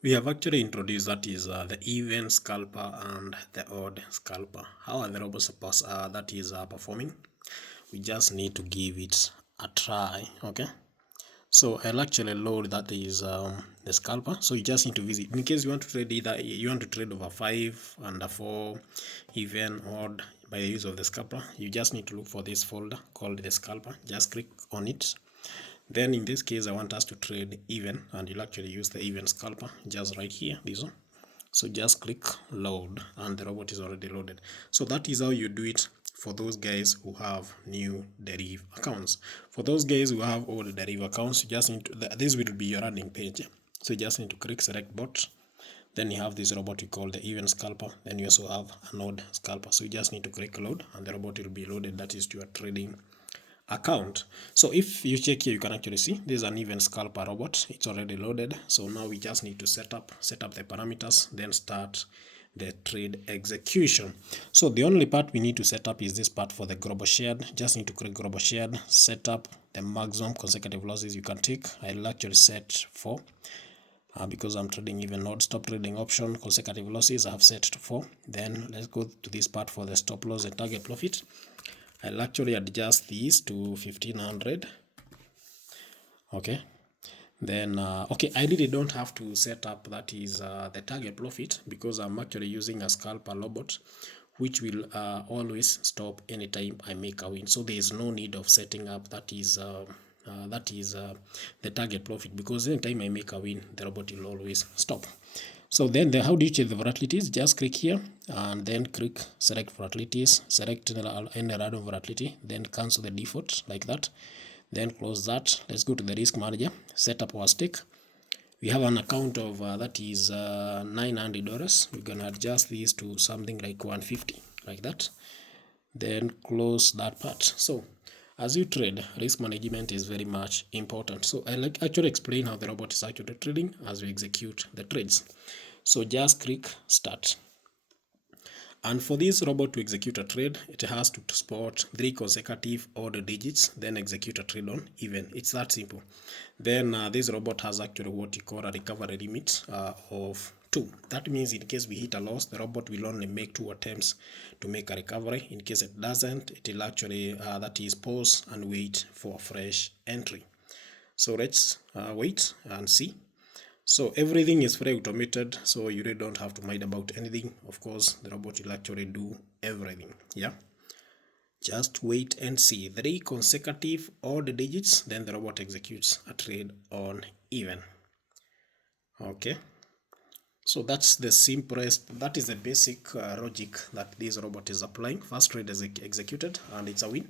We have actually introduced that is the even scalper and the odd scalper. How are the robots that is performing? We just need to give it a try. Okay, so I'll actually load that is the scalper. So you just need to visit in case you want to trade either you want to trade over 5 and 4 even odd by the use of the scalper. You just need to look for this folder called the scalper. Just click on it. Then in this case I want us to trade even, and you'll actually use the even scalper just right here, this one. So just click load and the robot is already loaded. So that is how you do it for those guys who have new Deriv accounts. For those guys who have old Deriv accounts, you just need to, this will be your landing page. So you just need to click select bot. Then you have this robot you call the even scalper. Then you also have an odd scalper. So you just need to click load and the robot will be loaded. That is to your trading account. So if you check here, you can actually see this is an even scalper robot. It's already loaded. So now we just need to set up the parameters, then start the trade execution. So the only part we need to set up is this part for the global shared. Just need to click global shared, set up the maximum consecutive losses you can take. I'll actually set for because I'm trading even odd stop trading option consecutive losses I have set to 4. Then let's go to this part for the stop loss and target profit. I'll actually adjust these to 1500. Okay, then okay, I really don't have to set up that is the target profit because I'm actually using a scalper robot which will always stop anytime I make a win. So there is no need of setting up that is the target profit, because anytime I make a win the robot will always stop. So then how do you check the volatilities? Just click here and then click select volatilities, select any random volatility, then cancel the default like that, then close that. Let's go to the risk manager, set up our stake. We have an account of that is $900. We're gonna adjust these to something like 150 like that, then close that part. So as you trade, risk management is very much important. So I'll actually explain how the robot is actually trading as we execute the trades. So just click start. And for this robot to execute a trade, it has to spot 3 consecutive odd digits, then execute a trade on even. It's that simple. Then this robot has actually what you call a recovery limit of 2. That means in case we hit a loss, the robot will only make 2 attempts to make a recovery. In case it doesn't, it will actually that is pause and wait for a fresh entry. So let's wait and see. So everything is very automated, so you really don't have to mind about anything. Of course, the robot will actually do everything. Yeah, just wait and see. 3 consecutive odd digits, then the robot executes a trade on even. Okay, so that's the simplest, that is the basic logic that this robot is applying. First trade is executed and it's a win.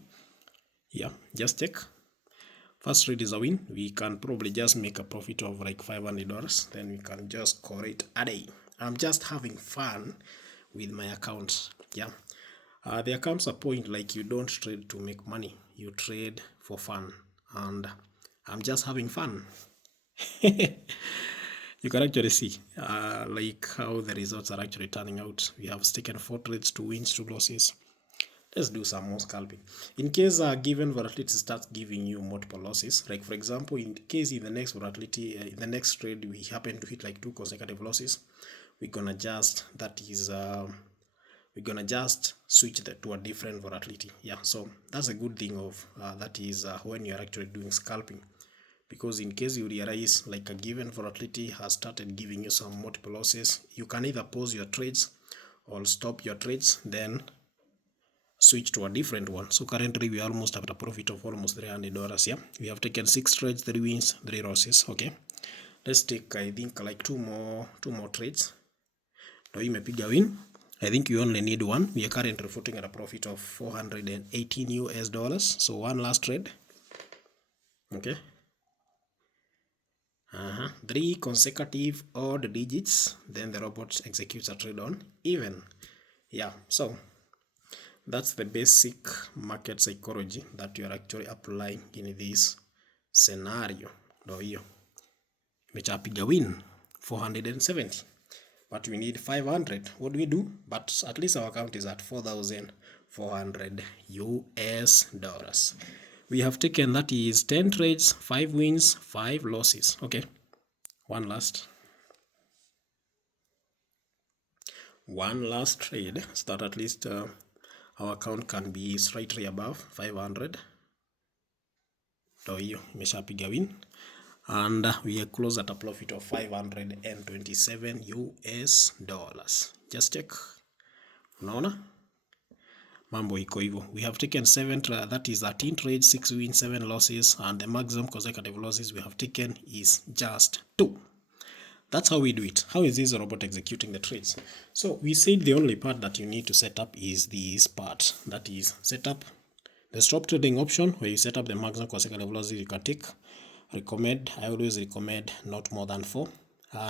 Yeah, just check. First trade is a win. We can probably just make a profit of like $500. Then we can just call it a day. I'm just having fun with my account. Yeah. The accounts are point like you don't trade to make money. You trade for fun. And I'm just having fun. You can actually see like how the results are actually turning out. We have taken 4 trades, 2 wins, 2 losses. Let's do some more scalping. In case given volatility starts giving you multiple losses, like for example, in case in the next volatility, in the next trade, we happen to hit like 2 consecutive losses, we're gonna just we're gonna just switch to a different volatility. Yeah, so that's a good thing of that is when you're actually doing scalping, because in case you realize like a given volatility has started giving you some multiple losses, you can either pause your trades or stop your trades, then switch to a different one. So currently we almost have a profit of almost $300. Yeah, we have taken 6 trades, 3 wins, 3 losses. Okay, let's take I think like two more trades. Now you may pick a win. I think you only need one. We are currently reporting at a profit of $418. So one last trade. Okay, 3 consecutive odd digits, then the robot executes a trade on even. Yeah, so that's the basic market psychology that you are actually applying in this scenario. Ndio hiyo imechapiga win 470, but we need 500. What do we do? But at least our account is at $4,400. We have taken that is 10 trades, 5 wins, 5 losses. Okay, one last. one last trade so that at least our account can be slightly above 500. So hiyo imeshapiga win, and we are close at a profit of 527 US dollars. Just check, unaona mambo iko hivyo. We have taken 7 that is 13 trades, 6 wins, 7 losses, and the maximum consecutive losses we have taken is just 2. That's how we do it. How is this robot executing the trades? So we said the only part that you need to set up is this part, that is set up the stop trading option, where you set up the maximum consecutive losses you can take. Recommend, I always recommend not more than 4,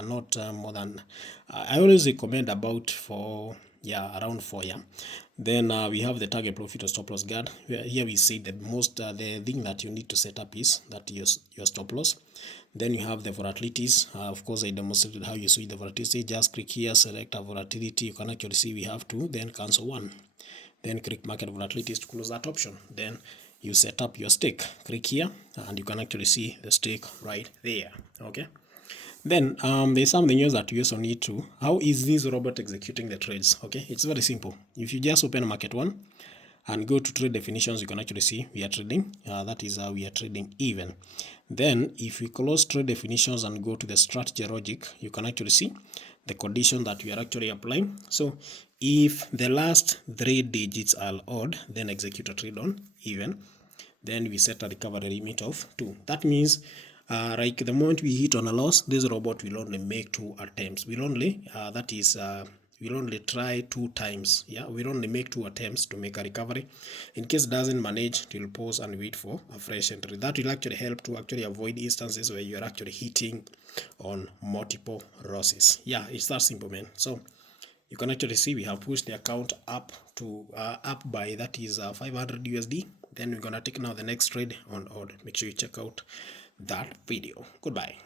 not more than I always recommend about 4, yeah, around 4, yeah. Then we have the target profit or stop loss guard. Here we say the most the thing that you need to set up is that your stop loss. Then you have the volatilities. Of course, I demonstrated how you see the volatility. Just click here, select a volatility. You can actually see we have 2, then cancel 1. Then click market volatilities to close that option. Then you set up your stake. Click here, and you can actually see the stake right there. Okay. Then there's something else that you also need to. How is this robot executing the trades? Okay, it's very simple. If you just open market 1 and go to trade definitions, you can actually see we are trading. That is how we are trading even. Then if we close trade definitions and go to the strategy logic, you can actually see the condition that we are actually applying. So if the last 3 digits are odd, then execute a trade on even. Then we set a recovery limit of 2. That means like the moment we hit on a loss, this robot will only make 2 attempts. We'll only we'll only try 2 times. Yeah, we'll only make 2 attempts to make a recovery. In case it doesn't manage, it will pause and wait for a fresh entry. That will actually help to actually avoid instances where you're actually hitting on multiple losses. Yeah, it's that simple, man. So you can actually see we have pushed the account up to up by, that is 500 USD. Then we're gonna take now the next trade on order. Make sure you check out that video. Goodbye.